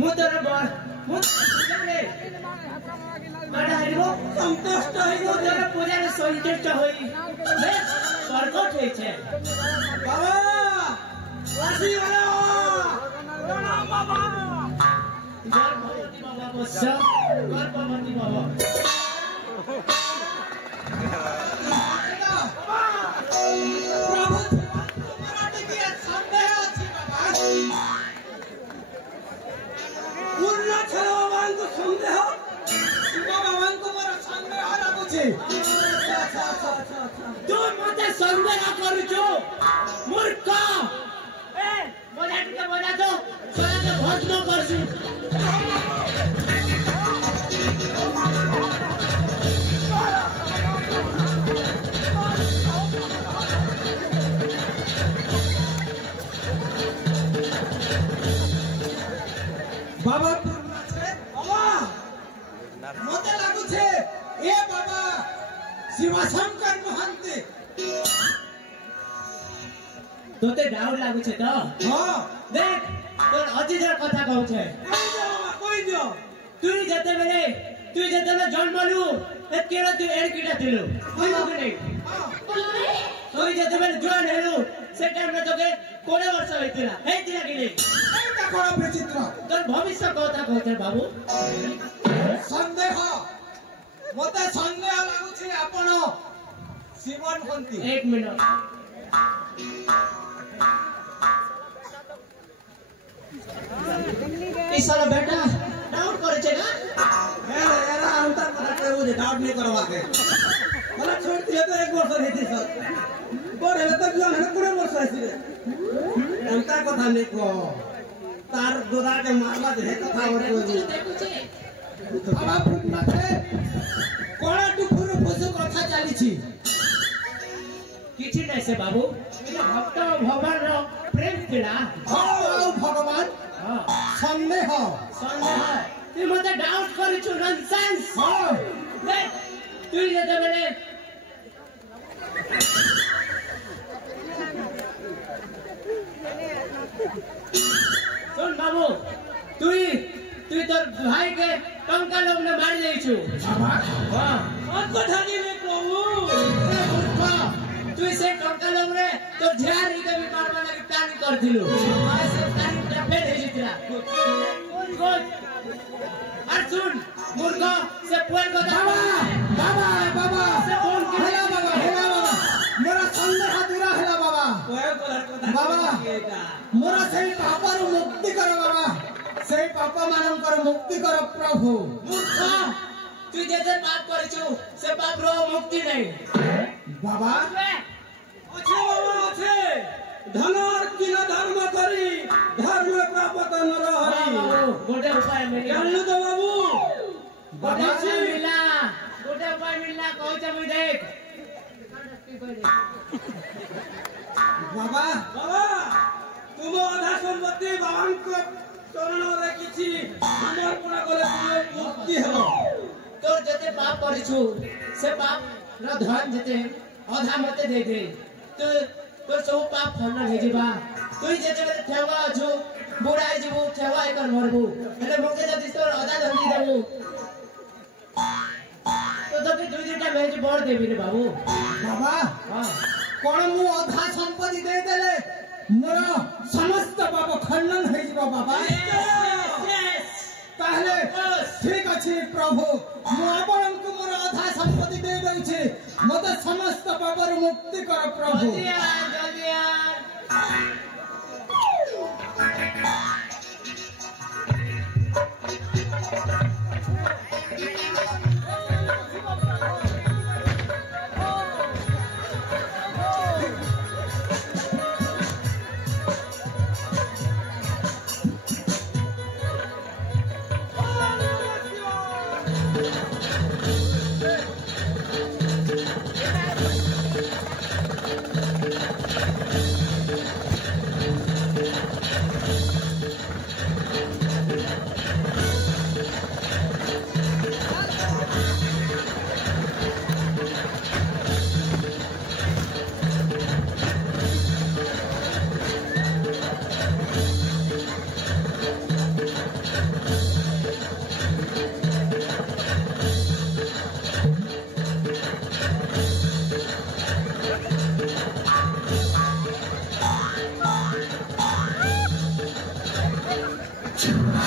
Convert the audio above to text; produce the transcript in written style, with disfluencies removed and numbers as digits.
मुदर बर मुदरे माडारिबो संतुष्ट होइबो जरा पूजा रे संतुष्ट होई ले प्रकट होई छे बाबा वासी वाला प्रणाम बाबा जय भगवती बाबा बस भगवती बाबा तू मते संदेह करूचो मूर्ख ए बोला के बोला तो सोना के भस्म करसी बाबा बाबा मते लागु छे ए बाबा शिवशंकर महंती तोते डाउट लागु छे तो हां देख तोर अजीजर कथा कहू छे कोई दियो तू जते बेले जन्मलु ए केरा तू एड कीटा थिलु कोई के नहीं तू जते बेले जॉइन हेलु से टाइम में तोके कोने वर्ष होइतिला हेतिला कि नहीं एटा कोन विचित्र तोर भविष्य कथा कहते बाबू संदेह मते संदेह लागु छे आपण शिवन हंती 1 मिनिट ईश्वर बेटा डाउट करे छे ना यार अंतर पता कहू जे डाउट नहीं करवा के मला छोड़ दिए तो 1 वर्ष हेती सर बड़ हेले तो जन हेले पूरे वर्ष आसी रे अंतर कथा नहीं को तार दोदा के मारला जे कथा और देखु छे बाबा फुटना छे कोणा टुकुर पशु कथा चली छी किछि नै से बाबू इने भक्त भगवान रो प्रेम थिला हां भगवान हां संदेह तू मते डाउट करू छु नॉनसेंस हां ले तू जते बेले सुन बाबू तू तोर भाई के टंका लोग ने मार देई छु बाबा हां कौन कथा नहीं ले प्रभु तू से टंका लोग रे तो झार ही के भी मारवा लगी प्लान कर दिलो आ से प्लान के फेल हे जितला कौन और सुन मूर्ख से पुअल को बाबा से कौन हेला बाबा मोरा संदेह दूरा हेला बाबा मोरा से पापा रो मुक्ति कर बाबा से पापा मानकर मुक्ति कर प्रभु मूर्ख तू जैसे पाप करछु से पाप रो मुक्ति नहीं बाबा अच्छे बाबा अच्छे धनर किन धर्म करी धर्म प्राप्त न रही गोटे उपाय मिली जानलु तो बाबू गोटे उपाय मिलला कहछ मुई देख बाबा तुम आधा संपत्ति बाबांक चरण रे किछि समर्पण करे मुक्ति हेबो तोर जते पाप करिछु से पाप न धन जते आधा मते दे दे तो सब पाप खंडन हे जिबा तू जते बेले ठेवा छु बुढ़ाई जीवो ठेवा कर मरबो એટલે મોકે જતી તો આधा ધંધી દેવું તો તકે দুই দিনটা મેચ બોર્ડ દેવી રે બાબू बाबा हां कोन मु आधा संपत्ति दे देले मोर समस्त पाप खंडन हे जिबा बाबा पहले ठीक अछि प्रभु मु आपनकु मोर आधा संपत्ति दे दउ छी मते समस्त पापर मुक्ति कर प्रभु जल्दी आ चलो